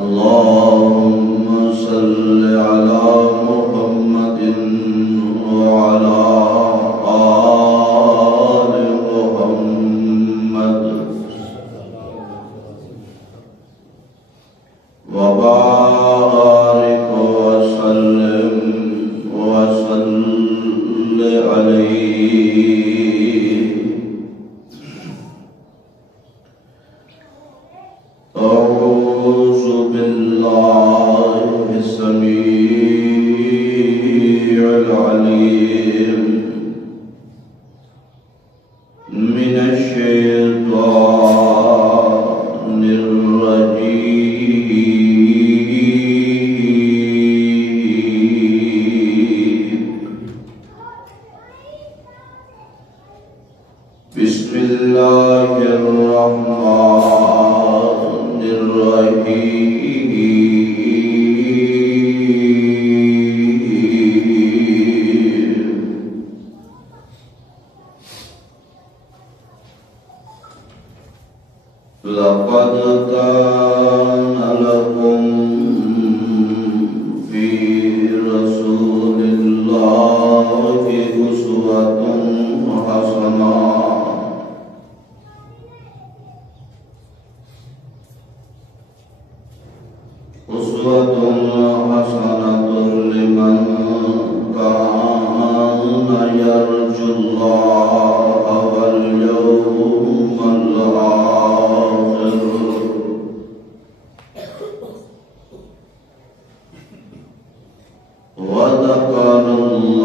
اللهم صل على محمد وعلى آل محمد وبارك وسلم وصل عليه. أعوذ بالله السميع العليم من الشيطان الرجيم. بسم الله الرحمن الرحيم. لقد كان لكم في رسول الله أسوة حسنة لمن كان يرجو الله واليوم الآخر وذكر الله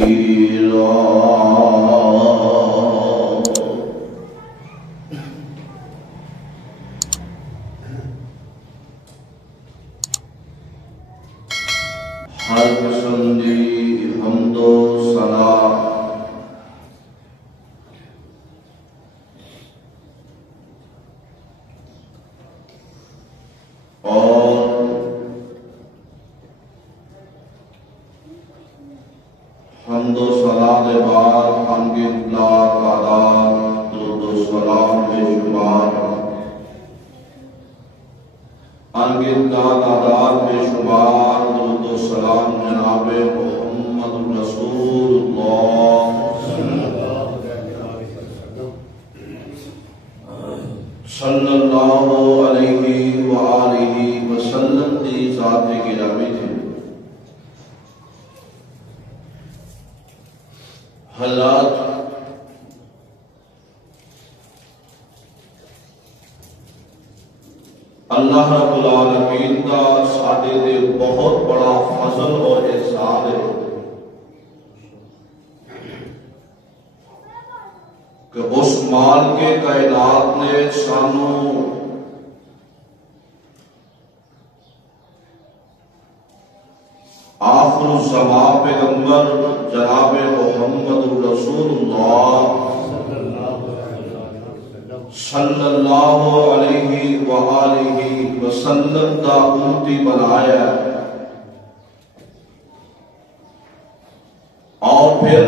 كثيرا. ہر قسم دی حمد و ثنا اور حمد و ثنا کے بعد ہم کی اطلاع تعداد درود و سلام بے شمار ان کی اطلاع تعداد بے شمار درود و سلام جناب محمد رسول اللہ صلی اللہ علیہ وآلہ وسلم دی ذات گرامی تھے. حضرات اللہ رب العالمین کا ساڈے دے بہت بڑا فضل اور احسان ہے کہ اس مال کے کائنات نے سانو آخر الزمان پیغمبر جناب محمد رسول اللہ صلی اللہ علیہ وآلہ وسلم دا امتی بنایا اور پھر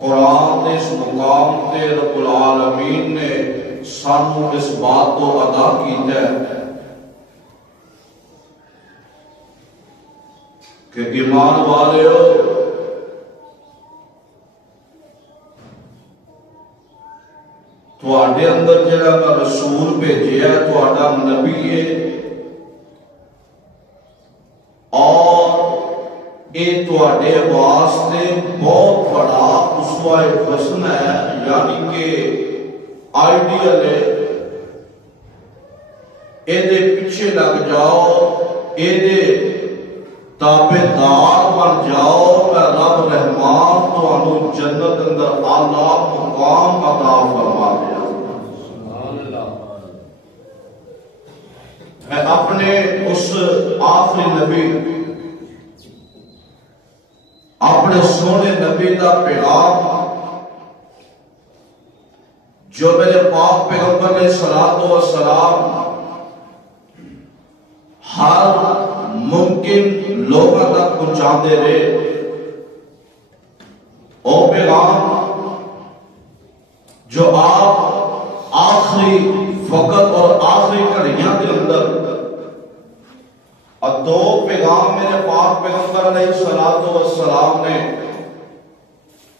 قرآن دے اس مقام تے رب العالمین نے سانو اس بات کو ادا کیتا ہے کہ ایمان والے ہو تواڈے اندر جڑا میں رسول بھیجیا تواڈا نبی ہے اور یہ تواڈے واسطے بہت بڑا اسوہ حسن ہے یعنی کہ آئیڈیل ہے. اے دے پیچھے لگ جاؤ اے دے تابعدار بن جاؤ میں رب رحمان تانوں جنت اندر اعلی مقام عطا فرما دے. میں اپنے اس آخری نبی اپنے سونے نبی کا پیغام جو میرے پاک پیغمبر نے صلاۃ و سلام ہر ممکن لوگوں تک پہنچا دے رہے او پیغام جو آپ آخری وقت اور آخری گھڑیاں کے اندر اور دو پیغام میرے پاک پیغمبر علیہ السلام نے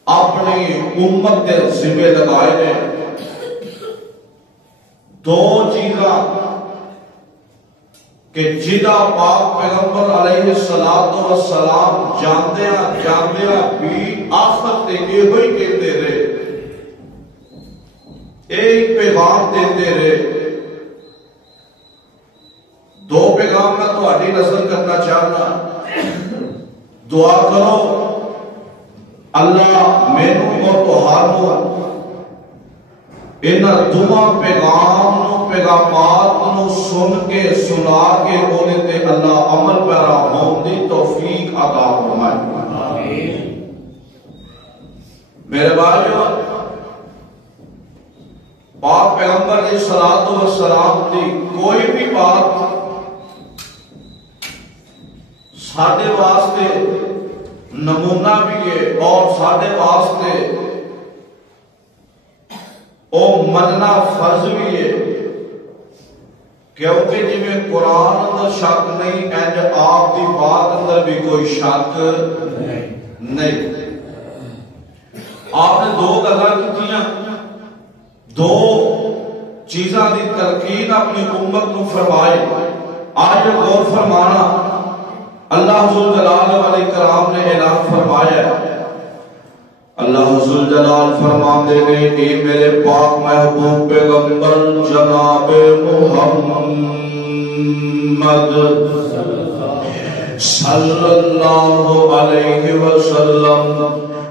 اپنی امت کے ذمہ لگائے نے. دو چیزاں کہ جدا پاک پیغمبر علیہ السلام جاندیا بھی آخر تے یہ ہوئی کہتے رہے، ایک پیغام دیتے رہے. دو پیغام میں تہاڈی نظر کرنا چاہنا. دعا کرو اللہ مینوں اور تہانوں انہاں دونوں پیغامات نو سن کے سنا کے بولے تے اللہ عمل پیرا ہون دی توفیق عطا فرمائے. میرے بھائیو، پاک پیغمبر علیہ السلام دی کوئی بھی بات ساڈے واسطے نمونہ بھی ہے اور ساڈے واسطے او مننا فرض بھی ہے، کیونکہ جی میں قرآن اندر شک نہیں اینج آپ دی بات اندر بھی کوئی شک نہیں. آپ نے دو گلاں کیتیاں، دو چیزاں دی تلقین اپنی امت کو فرمائے. آج غور فرمانا، اللہ ذو جلال والے کرام نے اعلان فرمایا ہے. اللہ ذو جلال فرماتے ہیں کہ میرے پاک محبوب پیغمبر جناب محمد صلی اللہ علیہ وسلم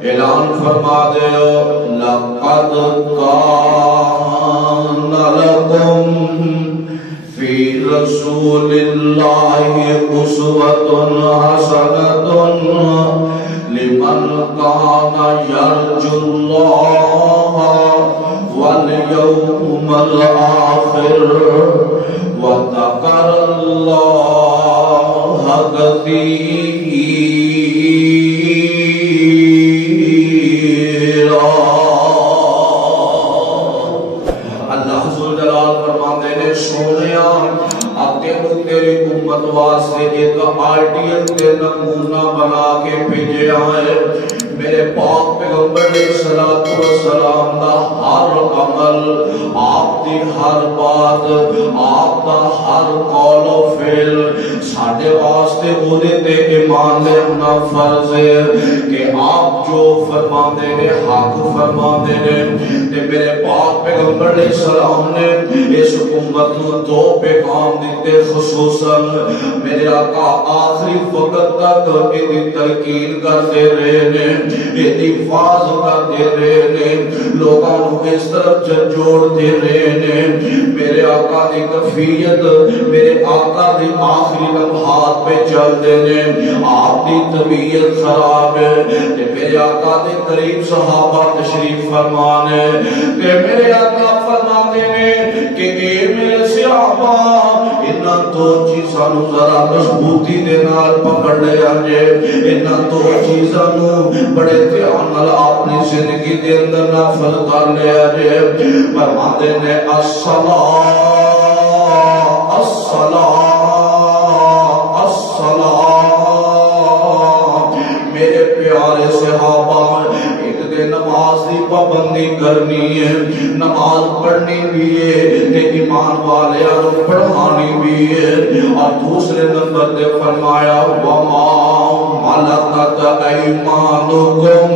اعلان فرما دے لقد کان لکم فی رسول اللہ اسوۃ حسنۃ لمن کان یرجو اللہ والیوم الآخر وذکر اللہ کثیرا. اللہ ذو جلال فرماتے ہیں سونیا تیری امت واسطے ایک آئیڈیل تے نمونہ بنا کے بھیجا ہے. میرے پاک پیغمبر علیہ السلام دا ہر عمل، آپ دی ہر بات، آپ دا ہر قول و فعل ساڈے واسطے اودے تے ایمان لے ہونا فرض ہے کہ آپ جو فرماندے نے حق فرماندے نے. تے میرے پاک پیغمبر علیہ السلام نے اس امت کو دو پیغام دیتے، خصوصاً میرے آقا آخری وقت تک یہ تلقین کرتے رہے نے، یہ حفاظ کرتے رہے نے، لوگاں کو اس طرف جوڑتے رہے نے. میرے آقا دی کفیت میرے آقا دی آخری لمحات پہ چل دے نے. آپ دی طبیعت خراب ہے کہ میرے آقا دے قریب صحابہ تشریف فرمانے کہ میرے آقا فرماتے نے کہ اے میرے صحابہ انہاں دو چیزاں نو ذرا مضبوطی دے نال پکڑ لیا جے. انہاں دو چیزاں نو بڑے دھیان نال اپنی زندگی دے اندر نافذ کر لیا جے. فرماتے نے الصلاۃ میرے پیارے صحابہ، ایک دے نماز دی پابندی کرنی ہے، نماز پڑھنی بھی ہے تے ایمان والے پڑھانی بھی ہے. اور دوسرے نمبر تے فرمایا وما ملکت ایمانکم،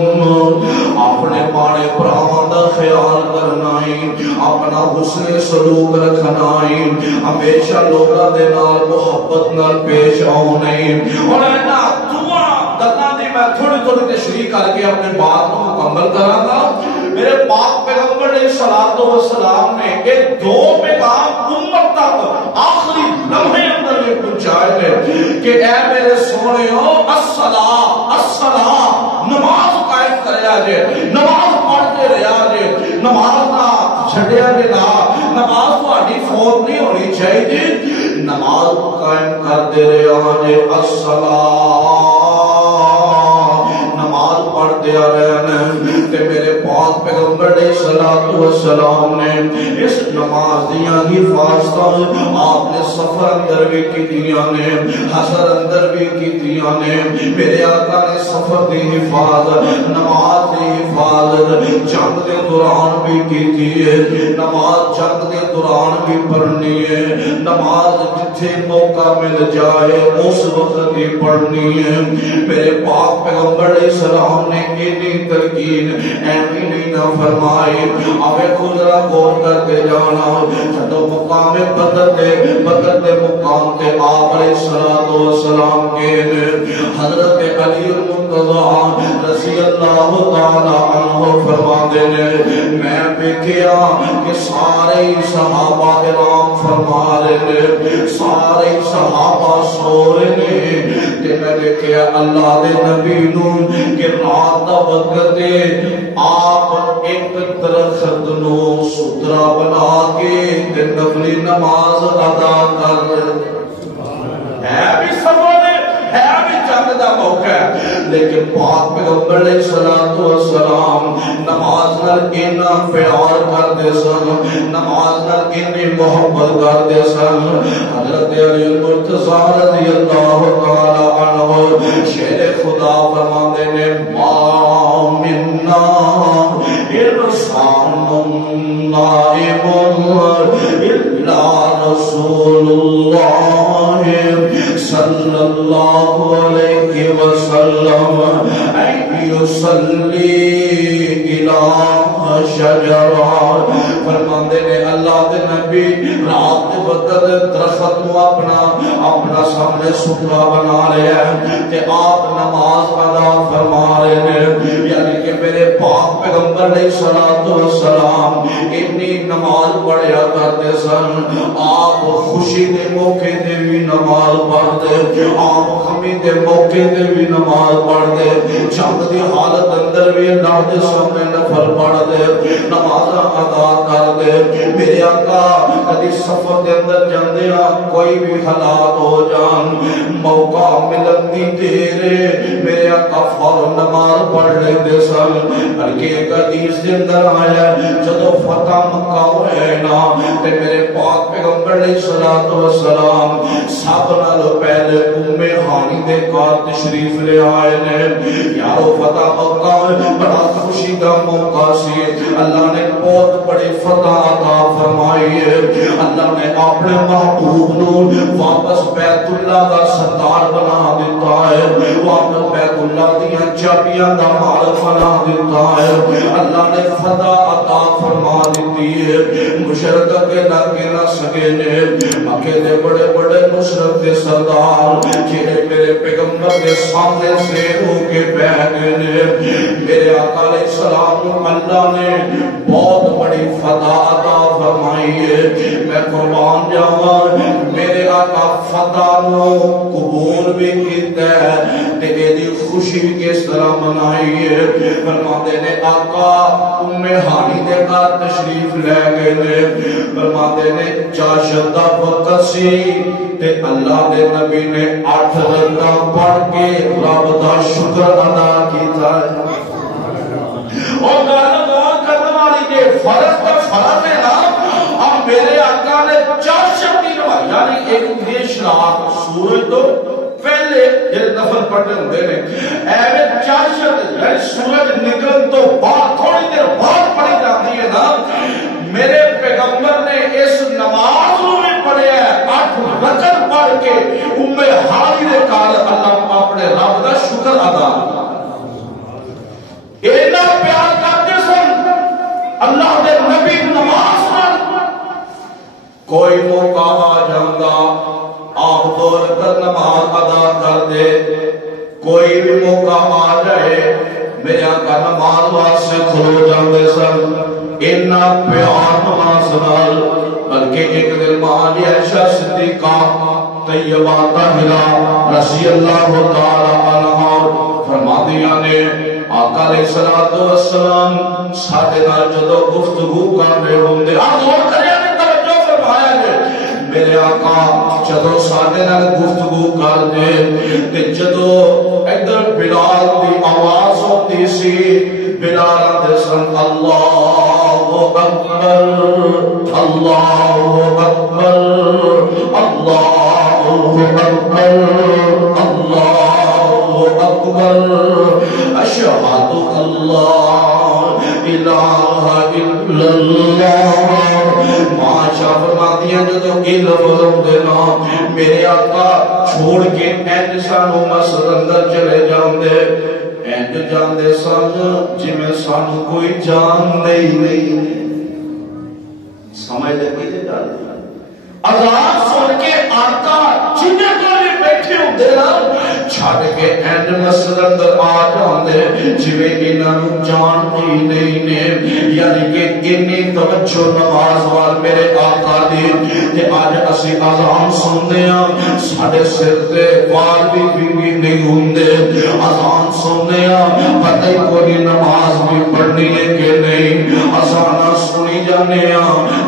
اپنے باڑے پراواں دا خیال کرنا ہے، اپنا حسن سلوک رکھنا ہے، ہمیشہ لوگاں دے نال محبت نال پیش آنا ہے. اور اینا گلاں دی میں تھوڑی تھوڑی تشریح کر کے اپنے بات کو مکمل کراں گا. میرے پاک پیغمبر علیہ السلام نے یہ دو پیغام امت تک آخری لمحے اندر میں پہنچائے ہیں کہ اے میرے سونےو الصلاۃ نماز قائم کریا جے، نماز پڑھتے رہیا جے، نماز نہ چھڈیا جے نہ، نماز تہاڈی فوت نہیں ہونی چاہیے، نماز قائم کرتے رہیا جے. الصلاۃ نماز پڑھتے رہنا پاک پیغمبر علیہ الصلوۃ والسلام نے اس نماز دیاں حفاظت آپ نے سفر اندر بھی کیتیاں نے حضر اندر بھی کیتیاں نے میرے آقا نے سفر دی حفاظت نماز دی حفاظت جنگ دے دوران بھی کیتی ہے نماز جنگ دے دوران بھی پڑھنی ہے نماز جتھے موقع مل جائے اس وقت ہی پڑھنی ہے میرے پاک پیغمبر علیہ السلام نے اتنی تلقین ایمی نہیں نہ فرمائی آوے خودرا غور کرتے جانا جدو مقام بدر دے مقام تے آپ علیہ السلام کے حضرت علی المرتضی رضی اللہ تعالی عنہ فرما دینے میں دیکھیا کہ سارے صحابہ کرام فرما رہے سارے صحابہ سو رہے تے میں دیکھیا اللہ دے نبی نو کہ رات دا وقت آپ ایک درخت نو سترا بنا کے تے نفلی نماز ادا کر ہے بھی سفر ہے بھی جنگ دا موقع ہے لیکن پاک پیغمبر علیہ الصلوۃ والسلام نماز نال اتنا پیار کردے سن نماز نال اتنی محبت کردے سن حضرت علی المرتضی رضی اللہ تعالی عنہ شیر خدا فرماندے نے ما منا انسان نائم الا رسول اللہ صلی اللہ علیہ وسلم یصلی الی شجرہ فرماندے نے اللہ دے نبی رات کے وقت درخت کو اپنا سامنے سترا بنا لیا کہ آپ نماز ادا فرما رہے ہیں یعنی کہ میرے پاک پیغمبر علیہ الصلوۃ والسلام اتنی نماز پڑھیا کرتے سن آپ خوشی دے موقع تے بھی نماز پڑھتے آپ غمی دے موقع تے بھی نماز پڑھتے جنگ دی حالت اندر بھی اللہ دے سامنے نفل پڑھتے نماز ادا کرتے میرے آقا کدی سفر دے اندر جاندے کوئی بھی حالات ہو جان موقع ملن دی دیر میرے آقا فوراً نماز پڑھ لیندے سن بلکہ ایک حدیث دے اندر آیا جدو فتح مکہ ہوئے نا تے میرے پاک پیغمبر علیہ الصلوۃ والسلام سب نالوں پہلے ہانی دے کار تشریف لے آئے نے یارو فتح مکہ بڑا خوشی کا موقع سی اللہ نے بہت بڑی فتح عطا فرمائی ہے اللہ نے اپنے محبوب نو واپس بیت اللہ دا سردار بنا دیتا ہے واپس بیت اللہ دیاں چابیاں دا مالک بنا دیتا ہے اللہ نے فتح عطا فرما دیتی ہے مشرک کے لاگے نہ سکے نے مکے دے بڑے بڑے مشرک دے سردار جنہیں میرے پیغمبر کے سامنے سے ہو کے بیٹھ گئے میرے آقا علیہ السلام اللہ نے بہت بڑی فتح عطا فرمائی ہے میں قربان جاواں میرے آقا فتح نو قبول بھی کیتا ہے تے دی خوشی کس طرح منائی ہے فرماتے نے آقا ہانی دے گھر تشریف لے گئے فرماتے نے چاشت دا وقت سی تے اللہ دے نبی نے 8 رکعتاں پڑھ کے رب دا شکر ادا کیتا ہے اور دعا کرنے والی یہ فرض کا فرض ہے نا اب میرے آقا نے چاشت کی نماز یعنی ایک دیش رات سورج تو پہلے جب نفل پڑھنے ہوتے ہیں ایوے چاشت یعنی سورج نکلن تو بعد تھوڑی دیر بعد پڑھی جاتی ہے نا میرے پیغمبر نے اس نماز میں پڑھے 8 رکعت پڑھ کے ہانی دے کال اللہ اپنے رب دا شکر ادا اینا پیار کرتے سن اللہ دے نبی نماز پر کوئی موقع آ جاندہ آپ 2 رکعت نماز ادا کر دے کوئی بھی موقع آ جائے میرے آقا نماز واسطے کھلو جاندے سن اتنا پیار نماز نال بلکہ ایک دل ماں عائشہ صدیقہ طیبہ طاہرہ رضی اللہ تعالی عنہا فرماندیاں نے آقا علیہ الصلوۃ والسلام ساڈے نال جدوں گفتگو کرتے ہوندے غور کریا نے توجہ فرمایا ہے میرے آقا جدوں ساڈے نال گفتگو کردے تے جدوں ادھر بلال دی آواز ہوندی سی بلال دے سن اللہ اکبر اللہ اکبر اللہ اکبر اللہ اکبر اشہد اللہ الہ الا اللہ ماشاء فرماتی ہیں جو کہ لفظوں دے نام میرے آقا چھوڑ کے اینڈ سانو مسجد اندر چلے جاندے اینڈ جاندے سن جی میں سانو کوئی جان نہیں سمجھ لگی دے جاندے اذان سن کے آقا جنہیں کو بھی بیٹھے ہوں دے چھڑ کے اینڈ مسجد اندر آ جاندے جویں انہاں جان ہی نہیں نے یعنی کہ اتنی توجہ نماز وال میرے آقا دی تے اج اسی اذان سنتے ہیں ساڈے سر تے وال بھی نہیں ہوندے اذان سنتے ہیں پتہ ہی کوئی نماز بھی پڑھنی ہے کہ نہیں اذان سنی جانے ہیں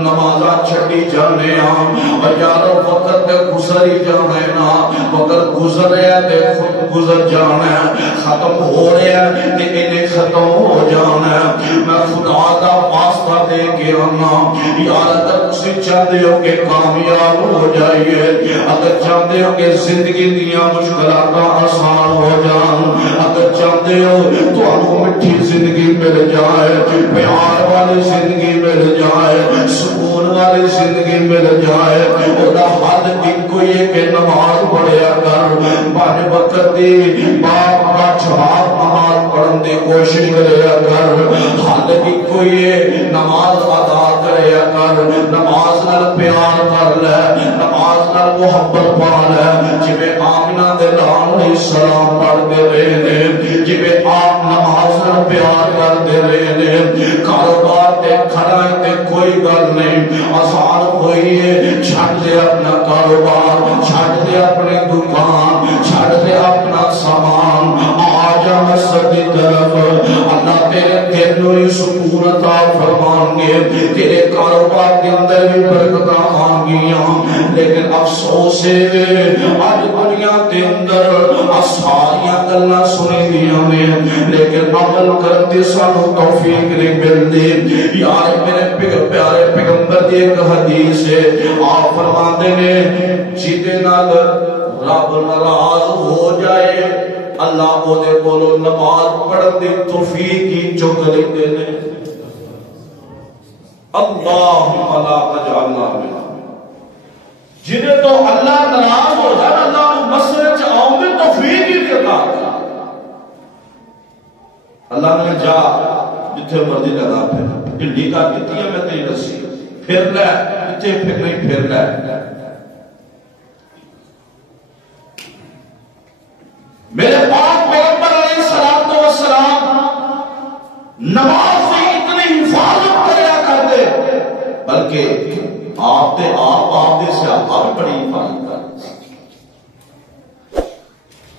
نمازاں چھڈی جانے ہیں اور یارو وقت تے گزر ہی جانا ہے نا وقت گزر رہا ہے تے خود گزر جانا ہے ختم ہو رہا ہے تے انہیں ختم ہو جانا ہے میں خدا کا واسطہ دے کے آنا یار اگر تسی چاہتے ہو کہ کامیاب ہو جائیے اگر چاہتے ہو کہ زندگی دیا مشکلات آسان ہو جان اگر چاہتے ہو تو آپ کو مٹھی زندگی مل جائے پیار والی زندگی مل جائے سکون والی زندگی مل جائے اودا حد ایک کوئی ہے کہ نماز پڑھیا کر بارے وقت دی باپ کا جواب نماز پڑھن دی کوشش کریا کر حد ایک کوئی ہے نماز ادا کریا کر نماز نال پیار کر لے نماز نال محبت پا لے جویں آمنہ دے لال علیہ السلام پڑھ دے رہے نے جویں آپ نماز نال پیار کر دے رہے نے کاروبار تے کھڑا تے کوئی گل نہیں آسان ہوئی ہے چھڑ دے اپنا کاروبار چھڑ دے اپنی دکان چھڑ دے اپنا سامان آجا مسجد کی طرف اللہ تیرے دل نوری سکون عطا فرمان گے تیرے کاروبار کے اندر بھی برکتاں آن گیاں لیکن افسوس ہے آج دنیا کے اندر ساریاں گلاں سنی دیاں نے لیکن عمل کرتے سانو توفیق نہیں ملتی یار میرے پیارے پیغمبر دی ایک حدیث ہے آپ فرماتے ہیں جیتے نال رب ناراض ہو جائے اللہ کو دے بولو نماز پڑھن دی توفیق کی چک لیتے ہیں اللہم لا تجعلنا منہم جنہیں تو اللہ ناراض ہو جائے اللہ مسجد چ آؤں گے توفیق ہی دیتا اللہ نے جا جتھے مرضی لگا پھر ڈنڈی کا کتنی ہے میں تیری رسی پھر لے جتھے پھر نہیں پھر لے میرے پاک پیغمبر علیہ السلام نماز کی اتنی حفاظت کریا کرتے بلکہ آپ دے آپ دے صحابہ بھی بڑی حفاظت کرتے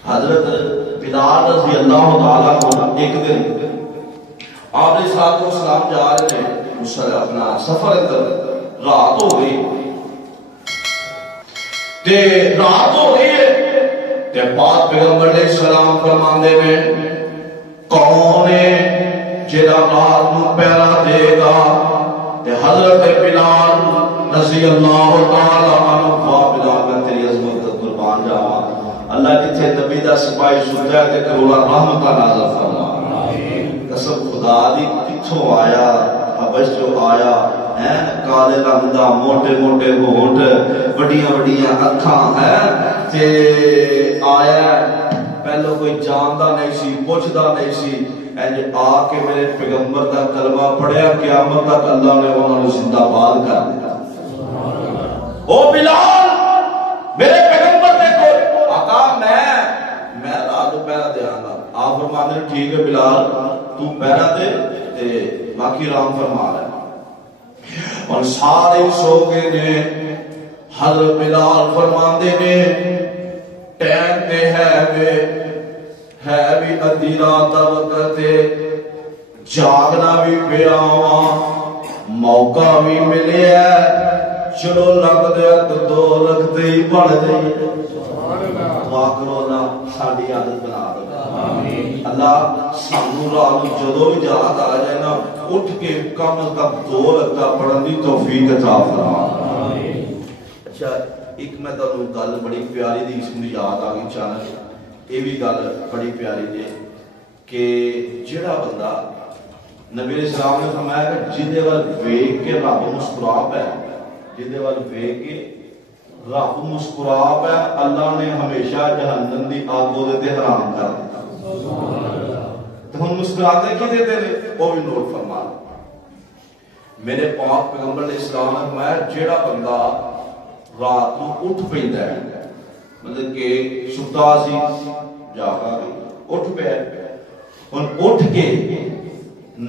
حضرت بلال رضی اللہ تعالیٰ عنہ ایک دن آپ نے ساتھ و سلام جا رہے ہیں اپنا سفر اندر رات ہو گئی تے رات ہو گئی تے پاک پیغمبر علیہ السلام فرماندے نے کون ہے جڑا رات نو پہرا دے گا تے حضرت بلال رضی اللہ تعالی عنہ بلال میں تیری عظمت قربان جاواں اللہ جتھے نبی دا سپاہی سجا تے کروڑا رحمت نازل فرما قسم خدا دی کتھوں آیا حبش جو آیا ہے کالے رنگ دا موٹے موٹے ہونٹ بڑیاں بڑیاں اکھاں ہے تے آیا پہلو کوئی جاندا نہیں سی پوچھدا نہیں سی اینج آ کے میرے پیغمبر دا کلمہ پڑھیا قیامت تک اللہ نے انہاں نوں زندہ باد کر دیا او بلال میرے پیغمبر دے کول آقا میں رات پہرا دیاں گا آپ فرماندے ٹھیک ہے بلال تو پہرا دے تے باقی رام فرما رہا اور سارے سو گئے نے حضرت بلال فرماندے نے ٹائم تے ہے بھی ادھی رات دا وقت جاگنا بھی پیا موقع بھی ملے چلو لگ دیا دو لگتے ہی بڑھ جائیے دعا کرو نا ساڈی عادت بنا دو اللہ سانو رات جدوں بھی یاد آ جائے نا اٹھ کے کم از کم 2 رکعتاں پڑھن دی توفیق عطا فرما۔ اچھا ایک میں تانوں گل بڑی پیاری دی اس مجھے یاد آ گئی اچانک، یہ بھی گل بڑی پیاری جے کہ جڑا بندہ نبی علیہ السلام نے فرمایا کہ جدے ول ویکھ کے رب مسکرا پے، جدے ول ویکھ کے رب مسکرا پے، اللہ نے ہمیشہ جہنم دی اگ دے تے حرام کر دتا۔ تو ہم مسکراتے کی دیتے ہیں وہ بھی نوٹ فرما۔ میرے پاک پیغمبر علیہ السلام نے فرمایا جیڑا بندہ رات کو اٹھ پیندا ہے، مطلب کہ ستا سی جاگا اٹھ پیا، ہن اٹھ کے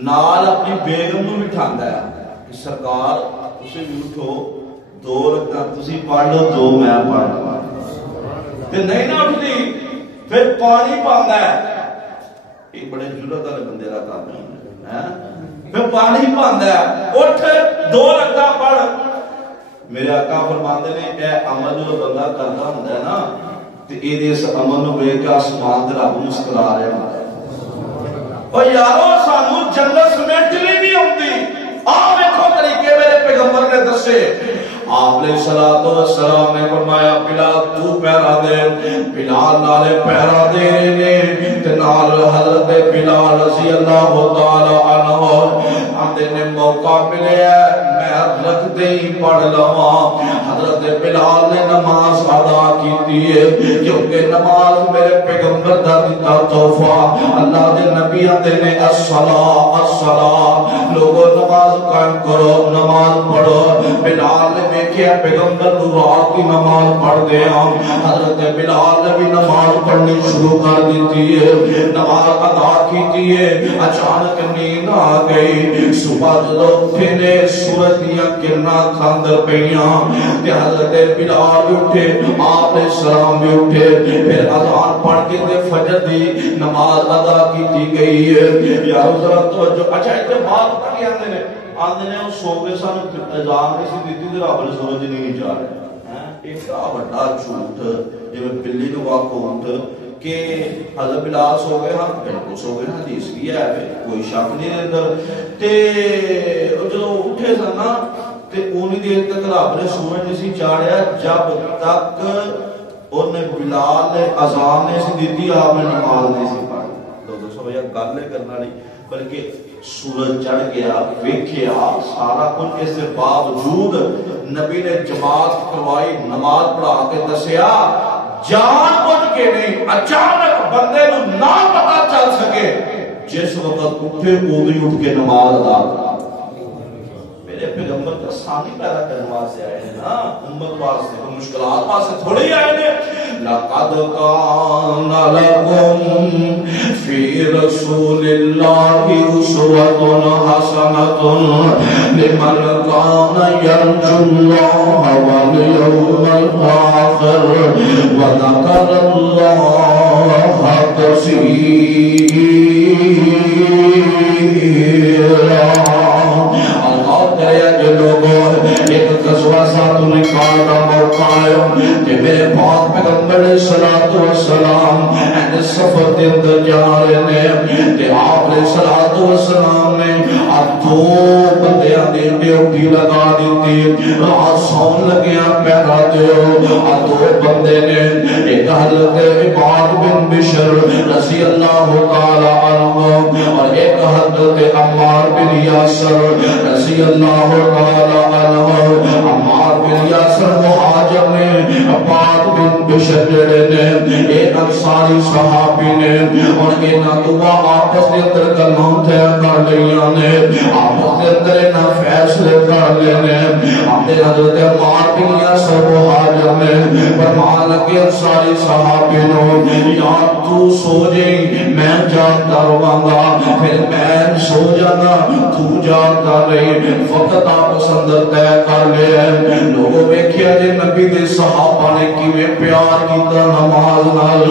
نال اپنی بیگم نو بٹھاندا ہے کہ سرکار تسی بھی اٹھو 2 رکعتاں تسی پڑھ لو 2 میں پڑھ لواں، تے نہیں نہ اٹھدی پھر پانی پاندا ہے، ایک بڑے جرأت والے بندے دا کام ہے، پھر پانی پاندا ہے، اٹھ 2 رکعتاں پڑھ۔ میرے آقا فرماندے نے اے عمل جو بندہ کردا ہوندا ہے نا تے اے دے اس عمل نو ویکھ کے آسمان تے رب مسکرا رہا ہوندا ہے۔ او یارو سانو جنت سمیٹنی نہیں ہوندی، آ ویکھو طریقے میرے پیغمبر نے دسے۔ آپ علیہ الصلوۃ والسلام نے فرمایا بلال تو پہرا دے، بلال نالے پہرا دے نے تے نال حضرت بلال رضی اللہ تعالی عنہ آندے نے موقع ملیا میں رکھ دے ہی پڑھ لواں۔ حضرت بلال نے نماز ادا کیتی ہے کیونکہ نماز میرے پیغمبر دا دتا تحفہ۔ اللہ دے نبی آندے نے الصلاۃ الصلاۃ، لوگوں نماز قائم کرو، نماز پڑھو۔ بلال نے دیکھیا پیغمبر نو رات کی نماز پڑھ دے ہم، حضرت بلال نے بھی نماز پڑھنی شروع کر دیتی ہے، نماز ادا کیتی ہے۔ اچانک نیند آ گئی، صبح جدو اٹھے نے سورج دیاں کرناں کھاندر پیاں تے حضرت بلال بھی اٹھے، آپ علیہ السلام بھی اٹھے، پھر اذان پڑھ کے تے فجر دی نماز ادا کیتی گئی ہے۔ یا ذرا توجہ، اچھا اتنے بات پڑھی آندے نے وہ سو گئے سن، اذان نہیں سی دیتی تے رب نے سورج نہیں چاہ رہا۔ ایک بڑا جھوٹ جی بلی نو واک اونٹ کہ حضرت بلال سو گئے، ہم بالکل سو گئے، حدیث بھی ہے کوئی شک نہیں اندر۔ تے جدو اٹھے سن نا تے اونی دیر تک رب نے سورج نہیں سی چاڑیا جب تک انہیں بلال نے اذان نہیں سی دیتی، آپ نے نماز نہیں سی پڑھی۔ تو سمجھا گل نہیں کرنا نہیں، بلکہ سورج چڑھ گیا، ویکھیا سارا کچھ، اس کے باوجود نبی نے جماعت کروائی، نماز پڑھا کے دسیا جان بوجھ کے نہیں، اچانک بندے نو نہ پتہ چل سکے، جس وقت اٹھے اودی اٹھ کے نماز ادا کرا۔ میرے پیغمبر کا ثانی پیدا کرنے واسطے آئے ہیں نا، امت واسطے، مشکلات واسطے تھوڑی آئے ہیں۔ لَقَدْ كَانَ لَكُمْ فِي رَسُولِ اللَّهِ أُسْوَةٌ حَسَنَةٌ لِمَنْ كَانَ يَرْجُو اللَّهَ وَالْيَوْمَ الْآخِرَ وَذَكَرَ اللَّهَ كَثِيرًا۔ ایک غزوہ ساتھ نکال کا موقع ہے کہ میرے پاک پیغمبر علیہ الصلوۃ والسلام اہل سفر کے اندر جا رہے ہیں کہ آپ علیہ الصلوۃ والسلام نے دو بندیاں دی ڈیوٹی لگا دیتی، رات سون لگیا پہرا دیو۔ دو بندے نے، ایک حضرت عباد بن بشر رضی اللہ تعالی عنہ اور ایک حضرت عمار بن یاسر رضی اللہ تعالی عنہ۔ عمار بن یاسر مہاجر نے، عباد بن بشر جڑے نے ایک انصاری صحابی نے، اور انہاں دعا آپس کے اندر کلام طے کر لیاں نے، آپس کے اندر انہاں فیصلے کر لینے۔ اپنے حضرت عمار بن یاسر مہاجر نے فرمان لگے انصاری صحابی نو، یا تو سو جائیں میں جاگتا رہاں، پھر میں سو جانا تو جاگتا رہی۔ وقت آپس اندر طے کر لے۔ لوگوں ویکھیا جے نبی دے صحابہ نے کیویں پیار کیتا نماز نال،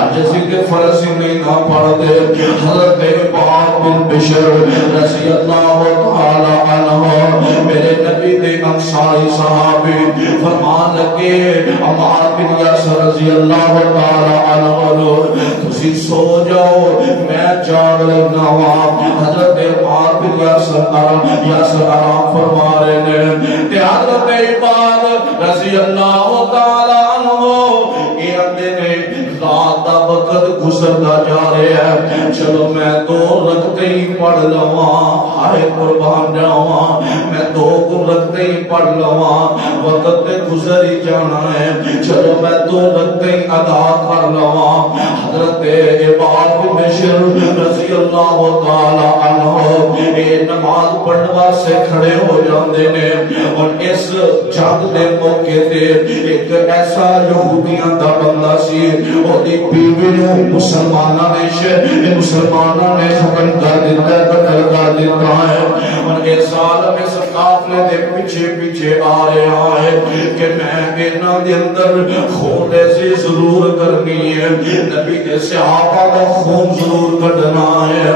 اج اسی تے فرض نہیں نہ پڑھ دے۔ حضرت عباد بن بشر رضی اللہ تعالی عنہ میرے نبی دے انصاری صحابی فرمان لگے عمار بن یاسر رضی اللہ تعالی عنہ تسی سو جاؤ میں جاگ لینا ہوا حضرت عمار بن یاسر آرام فرما رہے ہیں تے حضرت عباد رضی اللہ تعالی عنہ یہ اندے نے رات دا وقت گزرتا جا رہا ہے چلو میں دو رکعتیں ہی پڑھ لواں ہائے قربان جاواں میں دو رکعتیں ہی پڑھ لواں وقت تے گزر ہی جانا ہے چلو میں دو رکعتیں ہی ادا کر لواں حضرت عباد بن بشر رضی اللہ تعالی عنہ یہ نماز پڑھنے واسطے کھڑے ہو جاندے نے اور اس جنگ دے موقع تے ایک ایسا یہودیاں دا بندہ سی دی بیوی نو مسلمانہ نے ختم کر دیتا ہے قتل کر دیتا ہے اور یہ سال میں اس قافلے دے پیچھے آ رہا ہے کہ میں انہاں دے اندر خون ایسی ضرور کرنی ہے نبی کے صحابہ کا خون ضرور کٹنا ہے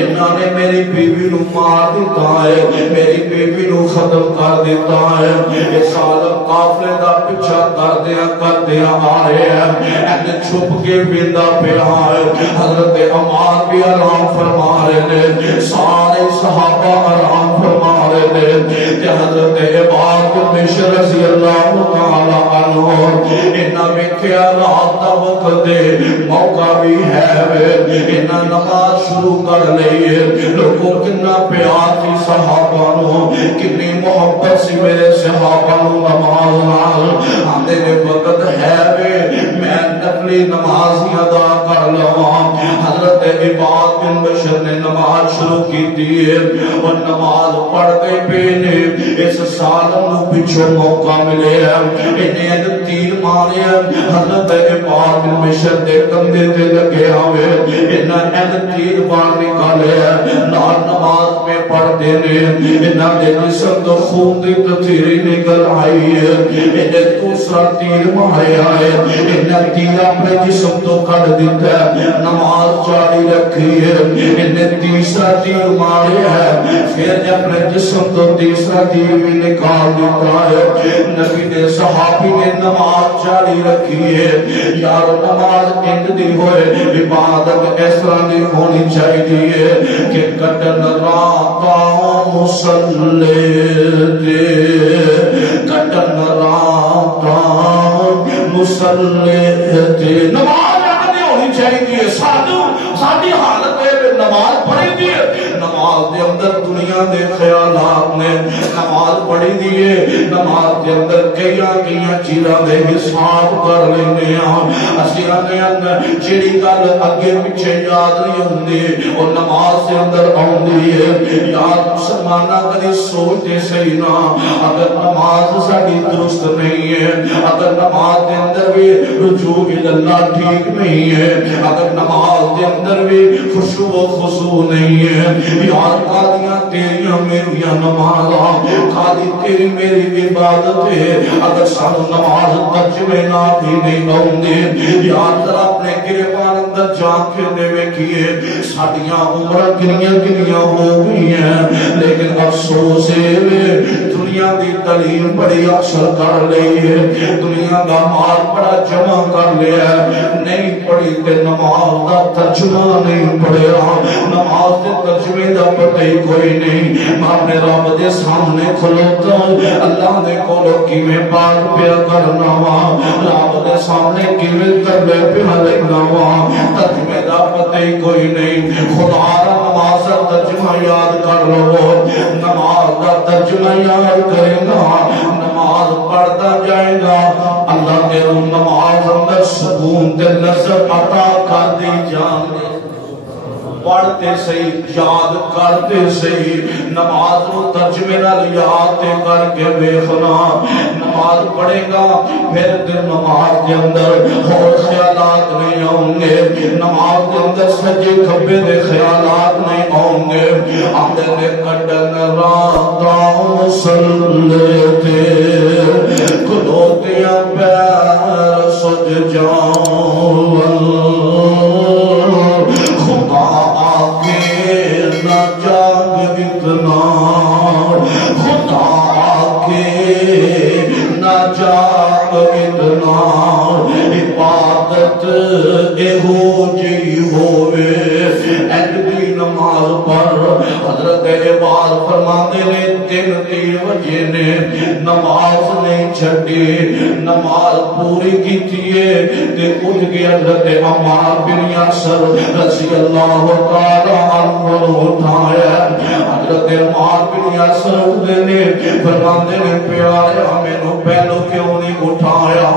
انہاں نے میری بیوی نو مار دیتا ہے میری بیوی نو ختم کر دیتا ہے یہ سال قافلے دا پیچھا کر دیا آ رہے ہیں چھپ کے بیندہ پہ آئے حضرت عمار بھی آرام فرما رہے تھے سارے صحابہ آرام فرما رہے تھے کہ حضرت عباد بن بشر رضی اللہ تعالی عنہ انہاں میں کیا رات دا وقت دے موقع بھی ہے انہاں نماز شروع کر لئیے لوگوں کتنا پیار تھی صحابہ نو کتنی محبت سی میرے صحابہ نو نماز نال آندے نے وقت ہے میں نفلی نماز ہی ادا کر لواں حضرت عباد بن بشر نے نماز شروع کی تھی اور نماز پڑھتے پینے اس سالم نو پچھو موقع ملے انہیں تیر مارے حضرت عباد بن بشر دے کندے تے لگے ہوئے انہیں تیر بار نکالے نار نماز میں پڑھتے نے انہیں دے جسم تو خون دی تطیری نکل آئی ہے انہیں دوسرا تیر مارے آئے انہیں تیر اپنے جسم تو کٹ دیتا ہے نماز جاری رکھی ہے انہیں تیسرا تیر مارے ہے پھر جب اپنے جسم تو تیسرا تیر بھی نکال دیتا ہے نبی نے صحابی نے نماز جاری رکھی ہے یار نماز اند دی ہوئے عبادت اس طرح نہیں ہونی چاہیے کہ کٹن راتا مسلے دے کٹن راتا مسلے دے نماز اندی ہونی چاہیے ساتھی حالت ہے نماز پڑھی دی نماز دے اندر دنیا دے خیالات نے نماز پڑھی دیئے نماز دے اندر کئی چیزاں دے حساب کر لینے ہیں اسیرہ نے اندر جیڑی گل اگے پیچھے یاد نہیں ہوندی اور نماز دے اندر آندی ہے یاد مسلمانہ کدی سوچتے صحیح نہ اگر نماز ساڑی درست نہیں ہے اگر نماز دے اندر بھی رجوع اللہ ٹھیک نہیں ہے اگر نماز دے اندر بھی خشوع و خضوع نہیں ہے یار قادیاں تیریاں میریاں نمازاں قادی تیری میری عبادت ہے اگر سانو نماز ترجمے نہ بھی نہیں ہوندے یار ذرا اپنے گریبان اندر جان کے دے کیے ساڑیاں عمرہ گنیاں ہو گئی ہیں لیکن افسوس ہے دنیا دی تعلیم بڑی اثر کر لئی ہے دنیا دا مال بڑا جمع کر لیا نہیں پڑھی تے نماز دا ترجمہ نہیں پڑھیا نماز دے ترجمے دا پتہ ہی کوئی نہیں میں اپنے رب دے سامنے کھلوتا اللہ دے کولو کی میں بات پیا کرنا وا رب دے سامنے کی میں تربے پیا لگنا وا ترجمے دا پتہ ہی کوئی نہیں خدا را نماز دا ترجمہ یاد کر لو نماز دا ترجمہ یاد کرے گا نماز پڑھتا جائے گا اللہ کے نماز اندر سکون تے لذت عطا کر دی جان دے پڑھتے صحیح یاد کرتے صحیح نماز کو ترجمے نال یاد کر کے دیکھنا نماز پڑھے گا پھر دن نماز کے اندر اور خیالات نہیں ہوں گے نماز کے اندر سجے کھبے دے خیالات نہیں ہوں گے آدھے نے کٹن راتاں سلے دے کھلوتیاں پیر سج جاؤں خدا آگے نہ جاگ اتنا خدا آگے بعد فرماندے نے 3 بجے نے نماز نہیں چھڈی نماز پوری کیتی ہے تے اٹھ کے حضرت عمار بن یاسر رضی اللہ تعالی عنہ اٹھایا حضرت عمار بن یاسر اٹھدے نے فرماندے نے پیارا مینوں پہلو کیوں نہیں اٹھایا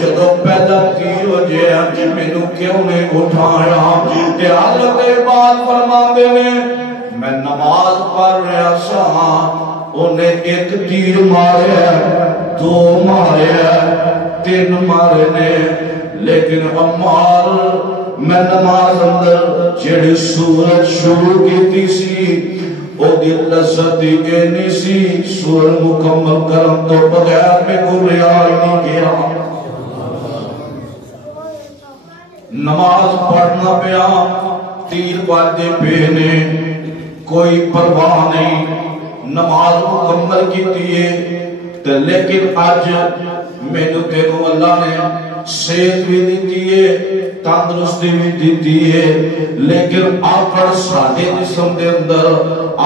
جدوں پہلا 3 بجے مینوں کیوں نہیں اٹھایا تے حضرت بعد فرماندے نے میں نماز پڑھ رہا سا انہیں 1 تیر ماریا 2 ماریا 3 مارے نے لیکن عمار میں نماز اندر جڑی سورت شروع کیتی سی او دی لذت اینی سی سورت مکمل کرن تو بغیر میں کوئی رہائی نہیں گیا نماز پڑھنا پیا تیر بجتے پے نے کوئی پرواہ نہیں نماز مکمل کیتی ہے لیکن اج مینوں تینوں اللہ نے صحت بھی دیتی ہے تندرستی بھی دیتی ہے لیکن آکڑ ساڈے جسم دے اندر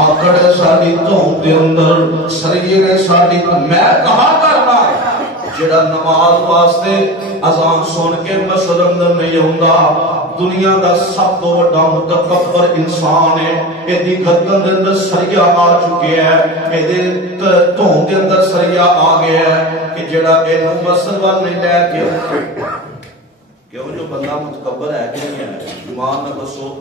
آکڑ ساڈی دھون دے اندر سریے نے ساڈی میں کہا کرنا جڑا نماز واسطے اذان سن کے مسجد اندر نہیں ہوندا دنیا دا سب تو بڑا متکبر انسان ہے ایدی گردن دے اندر سریا آ چکیا ہے ایدے دھون دے اندر سریا آ گیا ہے کہ جڑا اینو مسجد وال نہیں لے کے کیوں جو بندہ متکبر ہے کہ نہیں ہے ایمان نہ دسو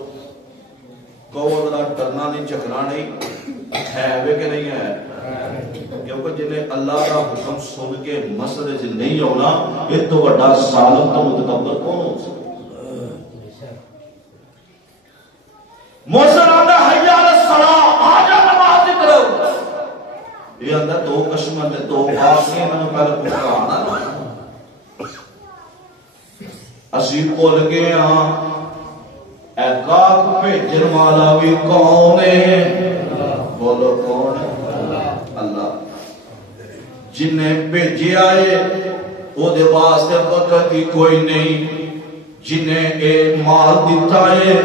کہو ذرا ڈرنا نہیں جھکنا نہیں ہے وے کہ نہیں ہے کیونکہ جنہیں اللہ کا حکم سن کے مسجد سے نہیں ہونا یہ تو بڑا ظالم تو متکبر کون ہو سکتا موسیٰ آندہ حی علی الصلاۃ آجا نماز دی طرف یہ اندر 2 قسمیں نے 2 آسیں میں نے پہلے پوچھا آنا اسی بول گئے ہاں اے کاک بھیجن والا بھی کون ہے بولو کون ہے اللہ جنہیں بھیجے آئے وہ دے واسطے وقت ہی کوئی نہیں جنہیں اے مال دیتا ہے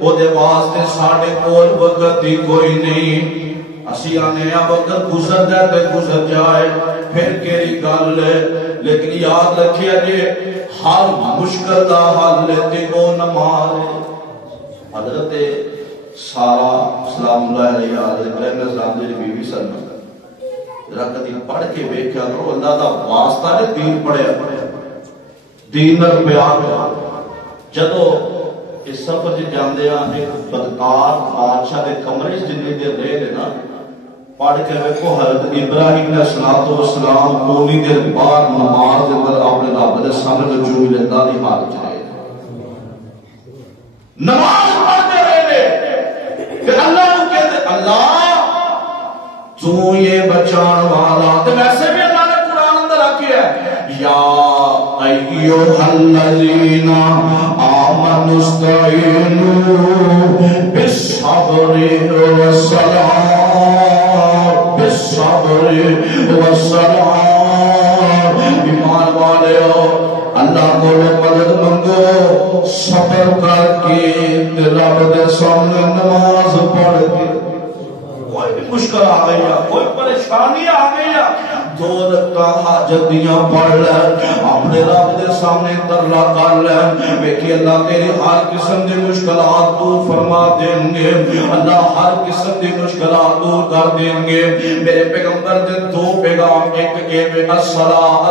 وہ دے واسطے ساڑھے کول وقت ہی کوئی نہیں اسی آنے وقت گزر جائے گزر جائے پھر کیری گل ہے لیکن یاد رکھیا جے ہر مشکل دا حل لیتے وہ نماز حضرت سارا سلام اللہ علیہ ابراہیم السلام دی بیوی سلم ذرا کدی پڑھ کے ویکھیا کرو اللہ دا واسطہ نے دین پڑھیا دین نال پیار جدو اس سفر سے جاندے ہیں ایک بدکار بادشاہ دے کمرے جنہیں دے رہے لے نا پڑھ کے ویکھو حضرت ابراہیم علیہ السلام کونی دیر بعد نماز دے اندر اپنے رب دے سامنے رجوع لیتا دی حالت چ رہے نماز پڑھتے رہے پھر اللہ کو کہتے اللہ تو یہ بچان والا تو ویسے بھی اللہ نے قرآن اندر رکھی ہے یا ایوہ الذین آمنوا استعینوا بالصبر والصلاۃ بالصبر والصلاۃ ایمان والو اللہ کو مدد منگو صبر کر کے رب دے سامنے نماز پڑھ کے کوئی بھی مشکل آ گئی ہے کوئی پریشانی آ گئی ہے 2 رکعت حاجت دیاں پڑھ لے اپنے رب دے سامنے ترلا کر لے ویکھی اللہ تیری ہر قسم دی مشکلات دور فرما دیں گے اللہ ہر قسم دی مشکلات دور کر دیں گے میرے پیغمبر دے 2 پیغام ایک اے الصلاۃ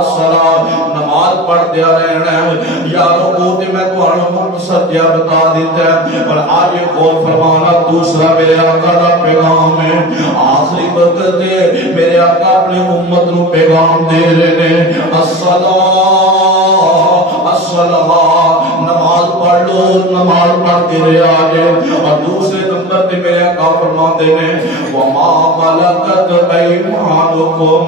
نماز پڑھ دیا رہنا یارو وہ تے میں تانوں مقصد جا بتا دیتا ہے پر آج ایک اور فرمانا دوسرا میرے آقا دا پیغام ہے آخری وقت دے میرے آقا اپنی امت نو پیغام دے رہے ہیں الصلاۃ نماز پڑھ لو نماز پڑھ کے رہے آجے اور دوسرے نمبر تے میرے آقا فرماتے ہیں وما ملکت ایمانکم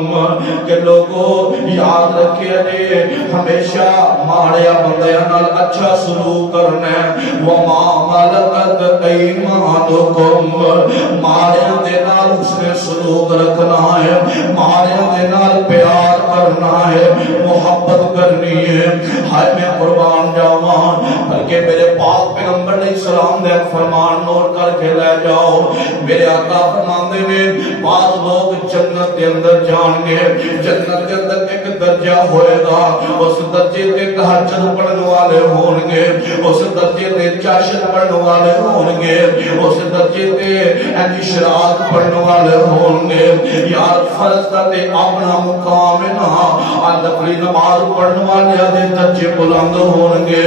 کہ لوگوں یاد رکھے جے ہمیشہ ماڑیا بندیاں نال اچھا سلوک کرنا ہے وما ملکت ایمانکم ماڑیا دے نال حسن سلوک رکھنا ہے ماڑیا دے نال پیار کرنا ہے محبت کرنی کرنی ہے ہائے میں قربان جاوان بلکہ میرے پاک پیغمبر علیہ السلام نے فرمان نوٹ کر کے لے جاؤ میرے آقا فرماندے میں بعض لوگ جنت کے اندر جان گے جنت کے اندر ایک درجہ ہوئے گا اس درجے کے تہجد پڑھنے والے ہوں گے اس درجے کے چاشت پڑھنے والے ہوں گے اس درجے کے اشراق پڑھنے والے ہوں گے یار فرض تے اپنا مقام نہ نفلی نماز پڑھنے والے درجے بلند ہوں گے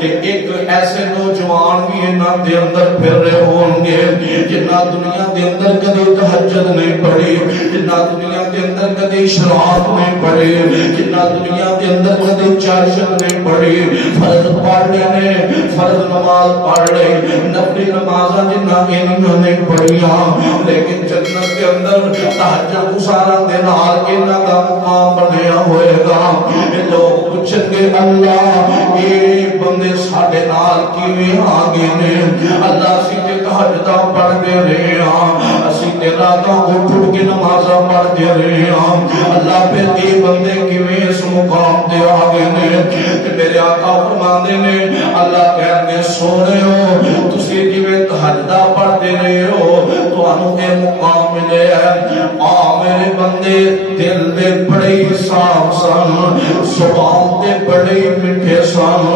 کہ ایک ایسے نوجوان بھی انہاں دے اندر پھر رہے ہوں گے جنہاں دنیا دے اندر کدی تہجد نہیں پڑھی جنہاں دنیا دے اندر کدی اشراق نہیں پڑھی جنہاں دنیا دے اندر کدی چاشت نہیں پڑھی فرض پڑھ لے فرض نماز پڑھ لے نفلی نمازاں جنہاں انہوں نے پڑھیاں لیکن جنت کے اندر تہجد گزارا دے نال انہاں دا مقام بنیا ہوئے گا لوگ پوچھیں گے اللہ یہ بندے ساڈے نال کیویں آ گئے نے اللہ اسی تے تہجداں پڑھ دے رہے ہاں اسی تے راتاں اٹھ کے نمازاں پڑھ دے رہے ہاں اللہ پھر یہ بندے کیویں اس مقام تے آ گئے نے تے میرے آقا فرماندے نے اللہ کہندے سونےو تسی جویں تہجداں پڑھ دے رہے ہو تانوں اے مقام ملے ہے آ میرے بندے دل دے بڑے صاف سن زبان تے بڑے میٹھے سن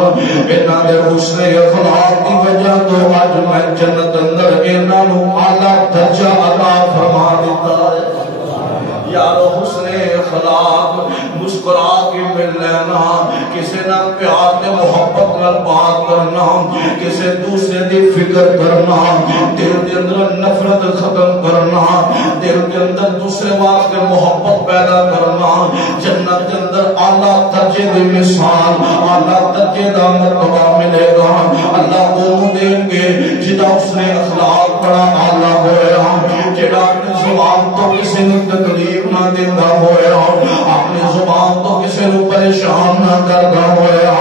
انہاں دے حسن اخلاق دی وجہ تو اج میں جنت اندر انہاں نوں اعلی درجہ عطا فرما دیتا ہے یارو حسن اخلاق مسکرا کے مل لینا کسی نہ پیار دے محبت نال بات کرنا کسی دوسرے دی فکر کرنا دل دے اندر نفرت ختم کرنا دل دے اندر دوسرے واسطے محبت پیدا کرنا جنت کے اندر اعلیٰ درجے دی مثال اعلیٰ درجے دا مرتبہ ملے گا اللہ وہ دیں گے جدا اس نے اخلاق بڑا اعلیٰ ہویا جڑا اپنی زبان تو کسی نے تکلیف نہ دیتا ہویا اپنی زبان تو کسی نے پریشان نہ کرتا ہویا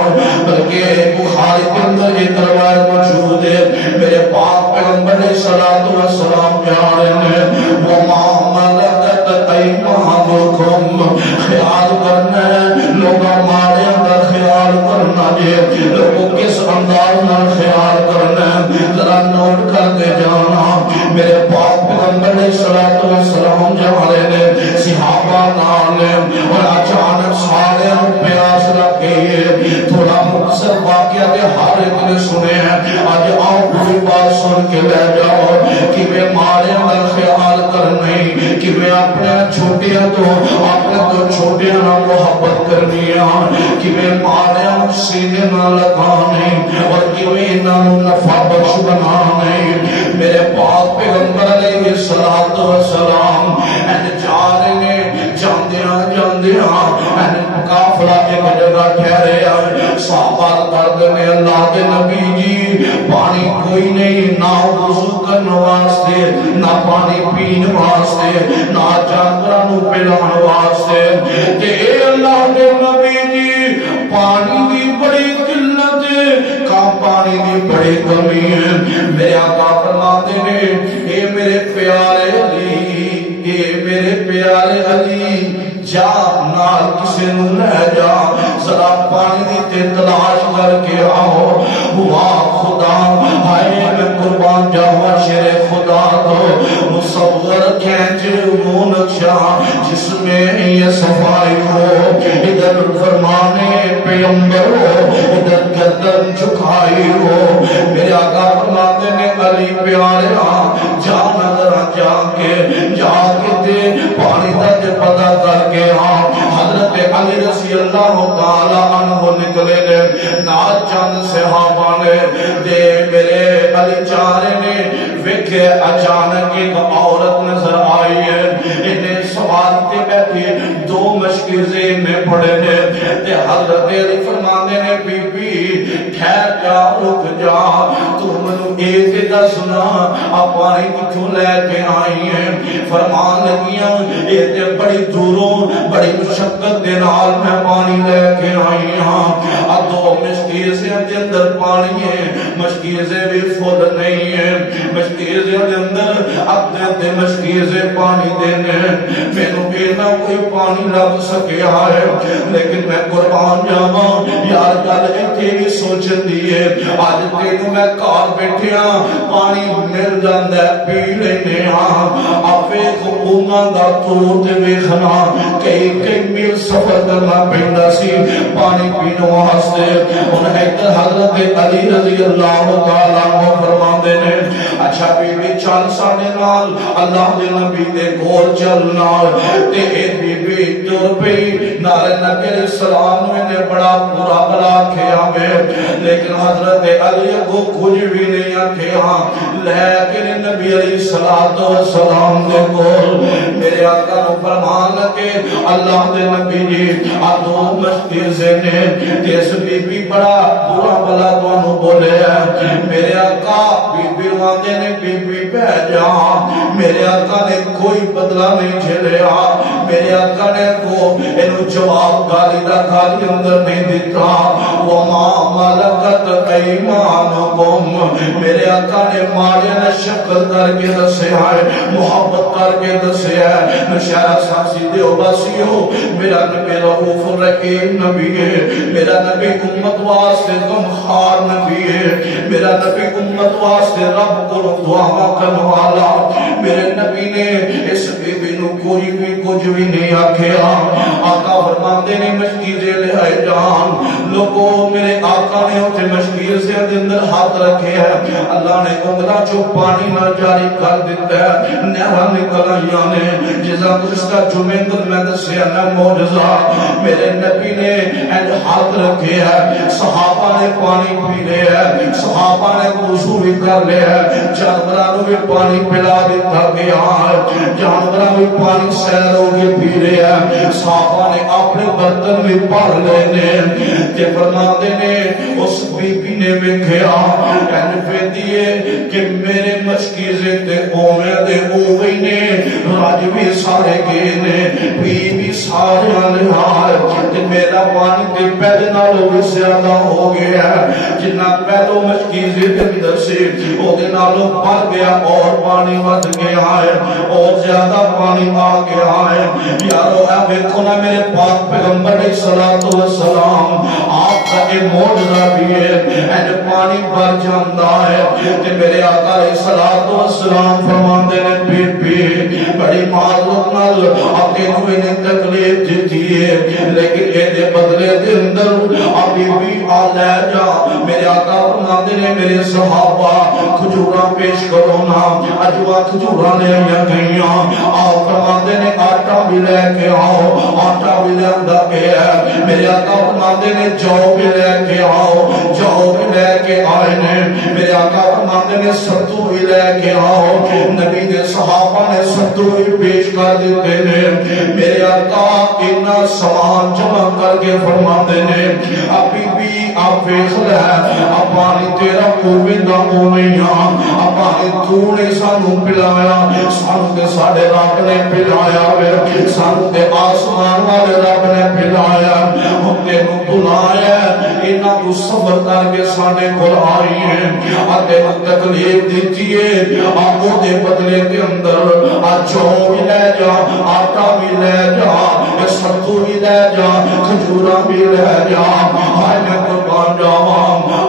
بلکہ بخاری کے اندر ایک روایت موجود ہے میرے پاک پیغمبر علیہ الصلوۃ والسلام کہہ رہے ہیں وَمَا مَلَكَتْ أَيْمَانُكُمْ خیال کرنا ہے لوگوں مارے اندر خیال کرنا ہے لوگوں کس انداز میں خیال کرنا ہے ذرا نوٹ کر دے جانا میرے پاک پیغمبر علیہ الصلوۃ والسلام جہاں نے صحابہ نال اور اچانک سارے پیاس لگ گئی تھوڑا مختصر واقعہ کے ہر ایک نے سنے ہیں آج آؤ پوری بات سن کے لے جاؤ کہ میں مارے اندر خیال کرنے کہ میں اپنے چھوٹے تو چھوٹے نہ محبت کرنی ہے کہ میں مارے سینے نہ لگانے اور کہ میں انہوں نفع بخش بنانے میرے پاک پیغمبر علیہ الصلوۃ والسلام جا رہے ہیں جاندیاں قافلہ ایک جگہ ٹھہرے آئے صحابہ کرتے ہیں اللہ کے نبی جی پانی کوئی نہیں نہ وضو کرنے واسطے نہ پانی پینے واسطے نہ جانوروں پلان واسطے کہ اے اللہ کے نبی جی پانی دی بڑی قلت ہے کام پانی دی بڑی کمی ہے میرے آقا فرماتے ہیں اے میرے پیارے علی اے میرے پیارے علی جا نال کسی نو لے جا ذرا پانی دی تے تلاش کر کے آؤ ہوا خدا ہائے میں قربان جاواں شیر خدا تو مصور کھینچ وہ نقشہ جس میں یہ صفائی ہو ادھر فرمانے پیغمبر ہو ادھر گردن جھکائی ہو میرے آقا فرماتے نے علی پیارے جا نظر جا کے تے پانی دا تے پتہ کر کے حضرت علی رضی اللہ تعالی عنہ نکلے نے نال چند صحابہ نے دے میرے علی چارے نے ویکھے اچانک ایک عورت نظر آئی ہے انہیں سوال تے بیٹھی دو مشکزے میں پڑے نے تے حضرت علی فرمانے نے بی بی ٹھہر جا رک جا تو منو ایک سنا آپ پانی کتوں لے کے آئی ہیں؟ فرمان لگیاں یہ تے بڑی دوروں بڑی مشقت دے نال میں پانی لے کے آئی ہاں. اب دو مشکیزیں دے اندر پانی ہے، مشکیزیں بھی فل نہیں ہے، مشکیزیں دے اندر اب دے مشکیزیں پانی دینے میں نو بینا کوئی پانی لگ سکیا ہے. لیکن میں قربان جاواں یار گل ایتھے بھی سوچن دی ہے. اج تینوں میں گھر بیٹھیا پانی مل جاندا ہے پی لینے ہاں. اب ویکھ انہاں دا طور تے ویکھنا کئی میل سفر کرنا پیندا سی پانی پین واسطے. ہن ادھر حضرت علی رضی اللہ تعالی عنہ فرماندے نے اچھا بی بی چل ساڈے نال اللہ دے نبی دے کول چلنا. تے اے بی بی تر پئی نال نبی علیہ السلام نے بڑا برا بلا کھیا وے. لیکن حضرت علی کو کچھ بھی نہیں آکھیا. لیکن نبی علیہ السلام دے کول میرے آقا نو فرمان لگے اللہ دے نبی جی آ دو مشکیزیں نے جس بی بی بڑا برا بلا تانوں بولے ہے. میرے آقا بی بی واندے نے بی بی بہ جا. میرے آقا نے کوئی بدلہ نہیں جھیلیا. میرے آقا نے کو انہوں جواب گالی دا گالی اندر نہیں دیتا. وما ملکت ایمانکم میرے آقا نے مارے نے شکل کر کے دسے ہے محبت کر کے دسے ہے. نشارہ سانسی دیو باسیو میرا نبی رؤوف الرحیم نبی ہے. میرا نبی امت واسطے غمخوار نبی ہے. میرا نبی امت واسطے رب کو دعا کرنے والا. میرے نبی نے اس بی بی نو کوئی بھی کچھ بھی نہیں آکھیا. آقا فرماندے نے مشکیزیں لے آئے جان لوگوں میرے آقا نے ہوتے مشکیزیں دے اندر ہاتھ رکھے ہیں. اللہ نے انگلہ جو پانی نہ جاری کر دیتا ہے نہرہ نکل آئیاں نے جزا گزشتہ جمعہ میں دسیا نہ موجزہ. میرے نبی نے ہاتھ رکھے ہیں صحابہ نے پانی پی لے ہے صحابہ نے وضو بھی کر لے ہے جانوروں بھی پانی پلا دیتا گیا ہے جانوروں بھی پانی سیروں کے پی رہے ہیں. صحابہ نے اپنے برتن بھی بھر لینے تے فرماندے نے اس بی بی نے ویکھیا کہنے پیندی ہے کہ میرے مشکیزے تے اوویں دے اوویں نے راج بھی سارے گئے نے پی بھی سارے نال تے میرا پانی تے پہلے نالوں بھی زیادہ ہو گیا ہے. جتنا پہلو مشکیزے دے اندر سے او دے نالوں بھر گیا اور پانی ود گیا ہے اور زیادہ پانی آ گیا ہے. یارو اے دیکھو نا میرے پاک پیغمبر علیہ الصلوۃ والسلام آپ کا یہ معجزہ بھی ہے اینڈ پانی بھر جاندا ہے. تے میرے آقا علیہ الصلوۃ والسلام فرماندے نے بی بی بڑی معذرت نال اپنے نویں نے تکلیف دیتی ہے لیکن اے دے بدلے دے اندر ابھی بھی آ لے جا. میرے آقا فرماندے نے میرے صحابہ کھجوراں پیش کرو نا. اجوا کھجوراں لے آئیاں گئیاں. آپ فرماندے نے آٹا بھی لے کے آؤ. آٹا بھی لے آندا گیا. میرے آقا فرماندے نے جو بھی لے کے آؤ. جو بھی لے کے آئے نے. میرے آقا فرماندے نے ستو بھی لے کے آؤ. نبی نے صحابہ نے ستو بھی پیش کر دیتے نے. میرے آقا اتنا سامان جمع کر کے فرماندے نے ابھی بھی آپ ویکھ لے اب پانی تیرا اوویں دا اوویں ہاں. اب پانی تو نے سانو پلایا سانو تے ساڈے رب نے پلایا وے سانو تے آسمان والے رب نے پلایا. ہم تینوں بلایا انہاں تو صبر کر کے ساڈے کول آئی ہیں اتے تکلیف دیتی ہے آپ دے بدلے کے اندر جو بھی لے جا آٹا بھی لے جا ستو بھی لے جا کھجوراں بھی لے جا. ہائے میں قربان جاواں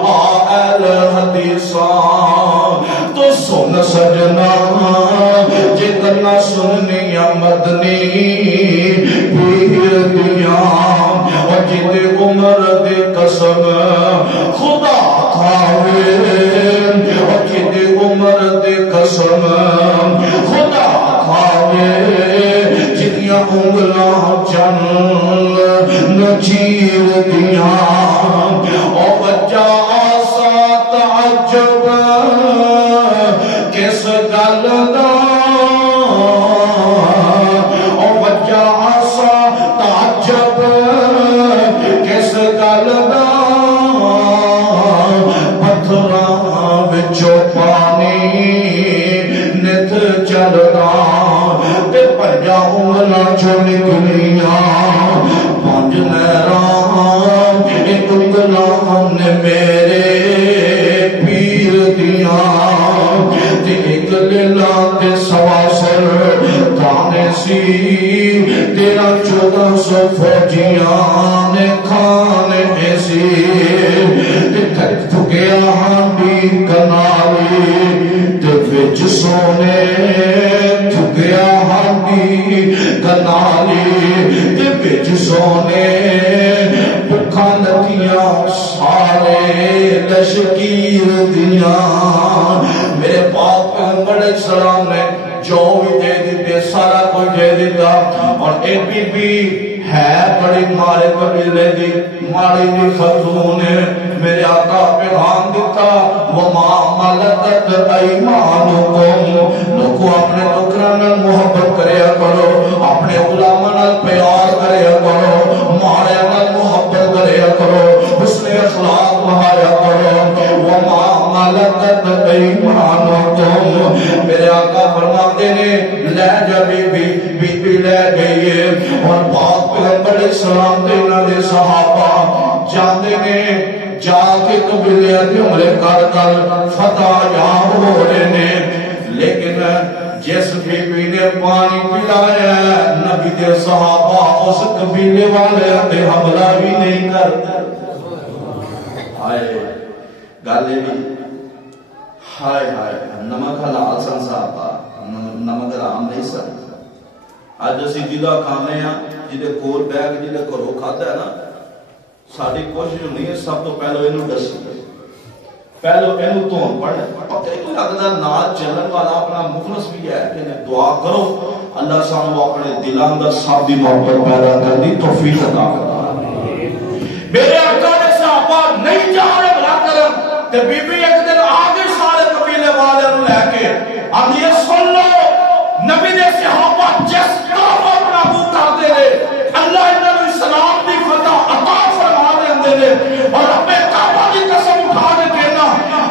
آ اہل حدیثاں تو سن سجنا جتنا سننی مدنی پیر دیاں اور جتے عمر دے قسم خدا کھاوے اور جتے عمر دے قسم خدا کھاوے جتیاں انگلاں چن نچیر دیاں اور بچہ آسا تعجب کس گل دا اور بچہ آسا تعجب کس گل دا پتھراں وچوں پانی نہراں چوں نکلیاں پانچ نہراں گلاں نے میرے پیر دیاں تے ایک لیلا تے سوا سر دانے سی 1300 فوجیاں نے کھانے ایسی تے تھک گیا ہانڈی کنالی تے وچ سونے تھک گیا ہانڈی کنالی تے وچ سونے بکھا لتیاں سارے لشکیر دیاں میرے پاک پیغمبر علیہ السلام نے جو بھی دے دیتے سارا کوئی دے دیتا اور اے بی بی ہے بڑی مارے قبیلے دی ماڑی دی خاتون ہے میرے آقا پیغام دیتا وما ملکت ایمانکم لوگو اپنے نوکراں نال محبت کریا کرو اپنے غلاماں نال پیار کریا کرو ماڑے نال محبت کریا کرو حسن اخلاق بہایا کرو وما ملکت ایمانکم میرے آقا فرماتے نے لے جا بی بی لے گئی ہے اور پاک پیغمبر علیہ السلام تے انہاں دے صحابہ جاندے نے جا کے قبیلے تے حملے کر کر فتح یاب ہو رہے نے لیکن جس بی بی نے پانی پلایا نبی دے صحابہ اس قبیلے والے تے حملہ بھی نہیں کرتے ہائے گالے بھی ہائے ہائے نمک حلال سن صاحبہ نمک حرام نہیں سن آج اسی جدا کھانے ہیں جدے کول بیگ جدے کرو کھاتا ہے نا ساری کوشش نہیں ہے سب تو پہلو انہوں دسی پہلو انہوں تون پڑھے پتہ ہی لگتا نال چلن والا اپنا مخلص بھی ہے کہ دعا کرو اللہ سانو اپنے دلان دا سب دی محبت پیدا کر دی توفیق عطا کرتا میرے آقا نے صحابہ نہیں جا رہے بلا کرم تے بی بی ایک دن آگے سارے قبیلے والے لے کے اب یہ سن لو نبی نے صحابہ جس طرح اپنا منہ کرتے رہے اللہ انہوں نے اسلام دی فتح عطا فرما دے دے اور اپنے کعبہ کی قسم اٹھا دے کہنا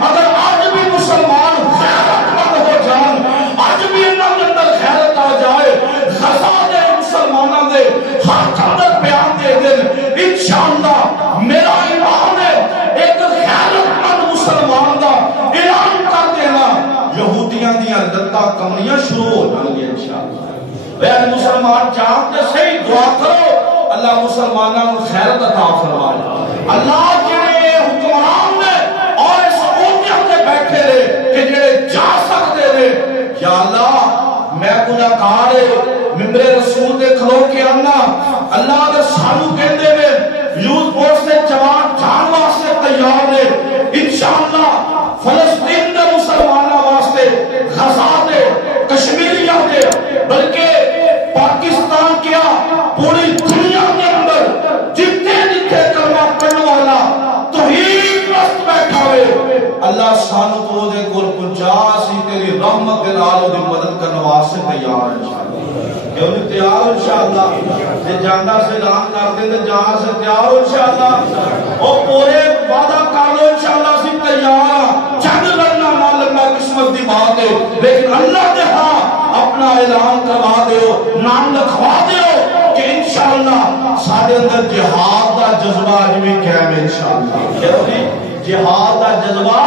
اگر آج بھی مسلمان غیرت مند ہو جان آج بھی انہوں نے اندر غیرت آ جائے غزہ دے مسلمانوں دے ہر اندر بیان دے دن انشاءاللہ میرا ایمان ہے ایک غیرت مند مسلمان دا اعلان کر دینا یہودیاں دیاں لتاں کمنیاں شروع ہو جان گے انشاءاللہ اے مسلمان جان تے صحیح دعا کرو اللہ مسلمانوں کو خیرت عطا فرمائے اللہ جڑے حکمران نے اور اس امت تے بیٹھے رہے کہ جڑے جا سکتے نے یا اللہ میں گناہگار ممبر رسول دے کھلو کے آنا اللہ دے سانو کہندے نے یوتھ فورس دے جوان جان واسطے تیار نے انشاءاللہ فلسطین دے مسلمانوں واسطے غزہ دے کشمیریہ دے بلکہ پاکستان کیا پوری دنیا کے اندر جتنے جتنے کلمہ پڑھنے والا توحید پرست بیٹھا ہوئے اللہ سانو تو دے کول پہنچا سی تیری رحمت دے نال دی مدد کرنے واسطے تیار ہے انشاءاللہ کیوں نہیں تیار انشاءاللہ جے جانا سے اعلان کر دیں تے جہاں سے تیار انشاءاللہ او پورے وعدہ کر لو انشاءاللہ سی تیار جنگ لڑنا نہ لڑنا قسمت دی بات ہے لیکن اللہ دے ہاں اپنا اعلان کروا دیو نام لکھوا دیو کہ انشاءاللہ سارے اندر جہاد دا جذبہ آج بھی قائم ہے انشاءاللہ کیوں نہیں جہاد دا جذبہ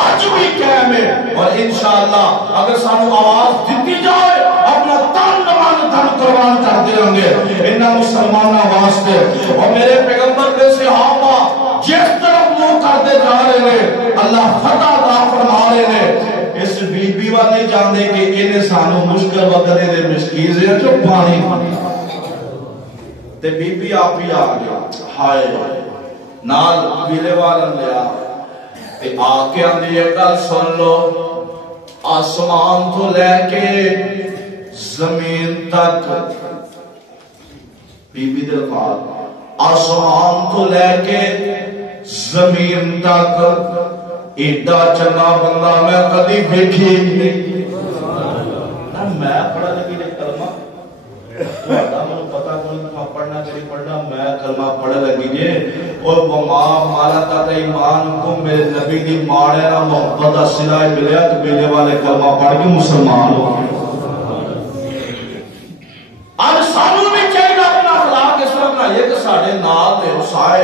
آج بھی قائم ہے اور انشاءاللہ اگر سانو آواز دیتی جائے اپنا تن من دھن قربان کر دیں گے انہاں مسلمانوں واسطے اور میرے پیغمبر کے صحابہ جس طرف منہ کرتے جا رہے ہیں اللہ فتح عطا فرما رہے ہیں اس بی بی والے جاندے کہ انہیں سانو مشکل وقت دے مشکیز ہے جو پانی تے بی بی آپ ہی آ گیا ہائے نال قبیلے والن لیا تے آ کے اندھی ایک گل سن لو آسمان تو لے کے زمین تک بی بی دل پاک آسمان تو لے کے زمین تک ایڈا چنگا بندہ میں کدی دیکھی نہیں میں پڑھا لگی نے کلمہ مجھے پتا کوئی پڑھنا چاہیے پڑھنا میں کلمہ پڑھ لگی جے اور وما مالکت ایمانکم میرے نبی دی ماڑے نہ محبت دا صلہ ملیا قبیلے والے کلمہ پڑھ کے مسلمان ہو گئے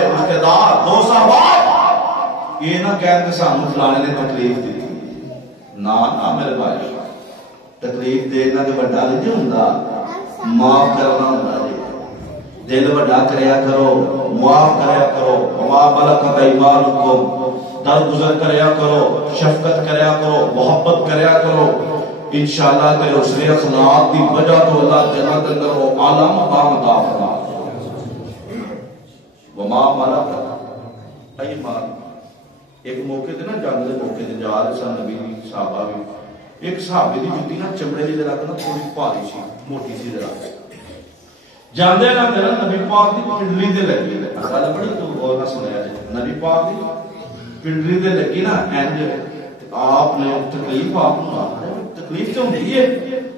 رشتے دار دوست احباب یہ نہ کہہ کہ سانو فلانے نے تکلیف دی نہ میرے بھائی تکلیف دینا تو بڑا نہیں ہوندا معاف کرنا ہوندا جی دل بڑا کریا کرو معاف کریا کرو وما ملکت ایمانکم درگزر کریا کرو شفقت کریا کرو محبت کریا کرو انشاءاللہ تیرے حسن اخلاق کی وجہ تو اللہ جنت اندر وہ اعلی مقام عطا فرمائے وما ملکت ایمان ایک موقع تے نا جنگ دے موقع تے جا رہے سن نبی صحابہ بھی ایک صحابی دی جوتی نا چمڑے دی درخت نا تھوڑی بھاری سی موٹی سی درخت جاندے نا میرا نبی پاک دی پنڈلی تے لگی گل بڑی تو غور نہ سنیا جی نبی پاک دی پنڈلی تے لگی نا انج آپ نے تکلیف آپ نو تکلیف تو ہوندی ہے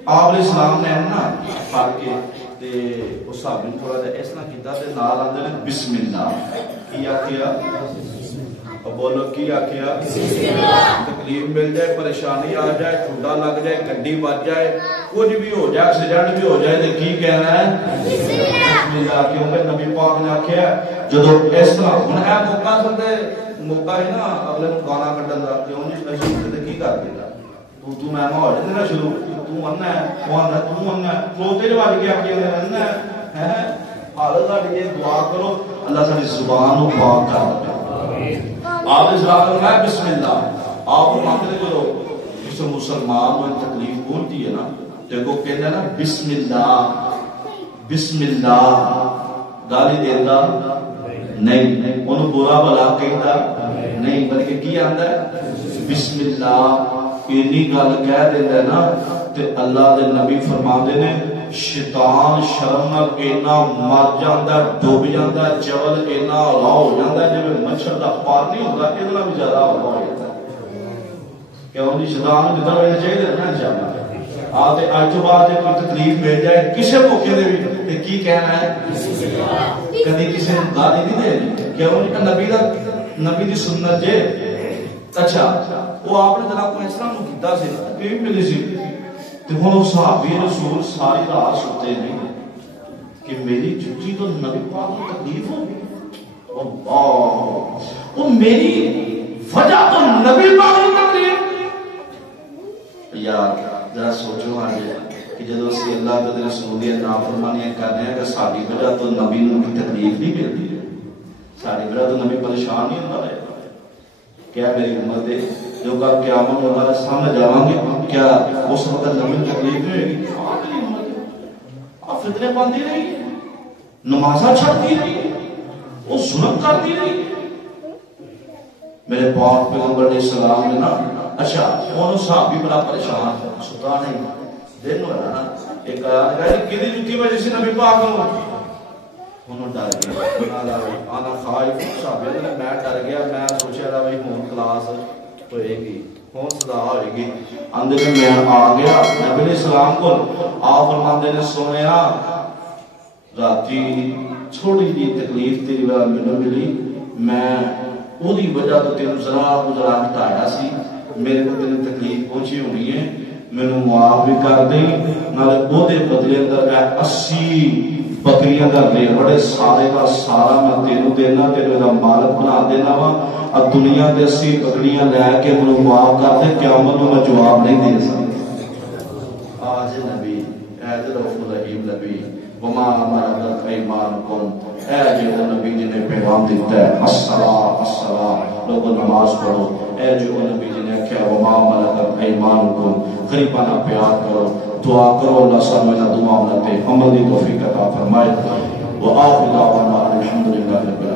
آپ علیہ السلام نے نا پڑھ کے تے اس صحابی تھوڑا جہا اس طرح کیتا تے نال آندے نے بسم اللہ کی آکھیا بولو کی آکھیا تکلیف مل جائے پریشانی آ جائے ٹھنڈا لگ جائے گڈی بج جائے کچھ بھی ہو جائے ایکسیڈنٹ بھی ہو جائے تو کی کہنا ہے بسم اللہ کیونکہ نبی پاک نے آکھیا جدو اس طرح ہن اے موقع سنتے موقع ہے نا اگلے گانا کڈن دا کیوں نہیں شروع تے کی کر دیتا تو میں ہو جائے نا شروع تو اننا ہے کون ہے تو اننا ہے تو تیرے والے کے آکھیا نے اننا ہے حالت ساڈی یہ دعا کرو اللہ ساڈی زبان نو پاک کر دے آپ اس رات میں بسم اللہ آپ مانگتے کرو جس مسلمان میں تکلیف پہنچتی ہے نا دیکھو کہتے ہیں نا بسم اللہ گالی دینا نہیں انہوں برا بلا کہتا نہیں بلکہ کی آندا ہے بسم اللہ اینی گل کہہ دینا ہے نا تے اللہ دے نبی فرماندے نے شیطان شرم نال اینا مر جاندا ڈوب جاندا جبل اینا الا ہو جاندا جے مچھر دا پار نہیں ہوندا اتنا بھی زیادہ ہو جاندا کیوں نہیں شیطان جدھر ہونا چاہیے نا جانا آ تے اج تو بعد کوئی تکلیف مل جائے کسے موقع دے بھی تے کی کہنا ہے کدی کسے گالی نہیں دینی کیوں نہیں نبی دی سنت جے اچھا وہ آپ نے جناب کو اس طرح نو کیتا سی تکلیف ملی سی تو وہ صحابی رسول ساری رات سوتے نہیں کہ میری جوتی تو نبی پاک کو تکلیف ہو اللہ وہ میری وجہ تو نبی پاک کو تکلیف یار ذرا سوچو آج کہ جب اسی اللہ کے رسول دی نافرمانیاں کرنے ہیں کہ ساری وجہ تو نبی نو کی تکلیف نہیں ملتی ہے ساری وجہ تو نبی پریشان نہیں ہوتا ہے کیا میری امت ہے جو کل قیامت میں ہمارے سامنے جاواں گے کیا اس وقت نبی تکلیف نہیں ہوگی آپ فتنے پاندی رہی نمازاں چھڑتی رہی وہ ظلم کرتی رہی میرے پاک پیغمبر علیہ السلام نے نا اچھا انہوں صحابی بڑا پریشان ستا نہیں دن ہوا نا ایک آیا کدی جتی وجہ سے نبی پاک ہوں انہوں ڈر گیا آنا خائف صحابی نے میں ڈر گیا میں سوچا رہا بھائی ہون کلاس ہوئے گی ہون صدا ہوئے گی اندر میں آ گیا نبی علیہ السلام کو آپ فرماندے نے سنیا راتی چھوڑی دی تکلیف تیری وجہ ملی میں وہ دی وجہ تو تین ذرا گزرا ہٹایا سی میرے کو تین تکلیف پہنچی ہونی ہے میں معاف بھی کر دیں نالے وہ دے بدلے اندر 80 بکریاں دا ریوڑے سارے کا سارا میں تینوں دینا تیرے دا مالک بنا دینا وا اب دنیا دے 80 بکریاں لے کے منو معاف کر دے قیامت میں جواب نہیں دے سکتا آج نبی اے رؤوف الرحیم نبی وما ملکت ایمانکم اے جو نبی جنہیں پیغام دیتا ہے الصلاۃ لوگوں نماز پڑھو اے جو نبی جنہیں کہا وما ملکت ایمانکم غریبانہ پیار کرو دعا کرو اللہ سامنے دعا منتے عمل دی توفیق عطا فرمائے وآخر دعوانا الحمدللہ